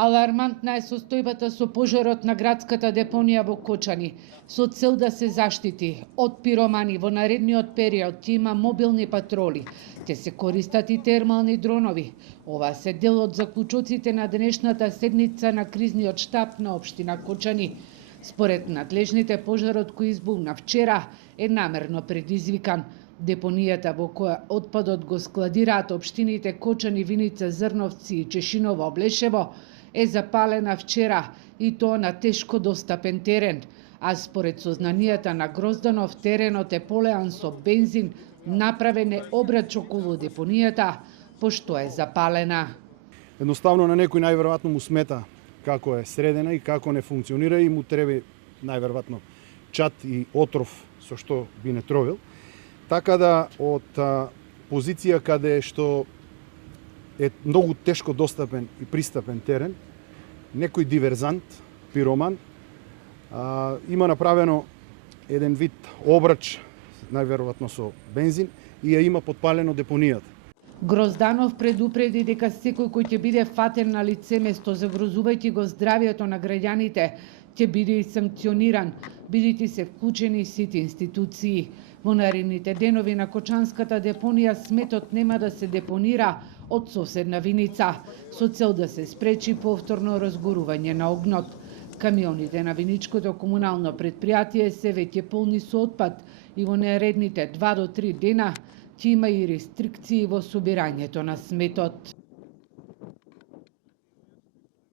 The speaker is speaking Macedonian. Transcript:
Алармантна е состојбата со пожарот на градската депонија во Кочани. Со цел да се заштити од пиромани во наредниот период ќе има мобилни патроли. Ќе се користат и термални дронови. Ова се дел од заклучоците на денешната седница на кризниот штаб на општина Кочани. Според надлежните, пожарот кој избухна вчера е намерно предизвикан. Депонијата во која отпадот го складираат општините Кочани, Виница, Зрновци и Чешиново, Облешево е запалена вчера и тоа на тешко достапен терен. А според сознанијата на Грозданов, теренот е полеан со бензин, направен е обрач околу депонијата, пошто е запалена. Едноставно на некој најверојатно му смета како е средена и како не функционира и му треба најверојатно чат и отров со што би не тровил. Така да од позиција каде што е многу тешко достапен и пристапен терен, некој диверзант, пироман, има направено еден вид обрач, најверојатно со бензин, и ја има подпалено депонијата. Грозданов предупреди дека секој кој ќе биде фатен на лице место, загрозувајќи го здравието на граѓаните, ќе биде и санкциониран, бидејќи се вклучени сите институции. Во наредните денови на Кочанската депонија сметот нема да се депонира од соседна Виница, со цел да се спречи повторно разгорување на огнот. Камионите на Виничкото комунално претпријатие се веќе полни со отпад и во наредните 2 до 3 дена ќе има и рестрикции во собирањето на сметот.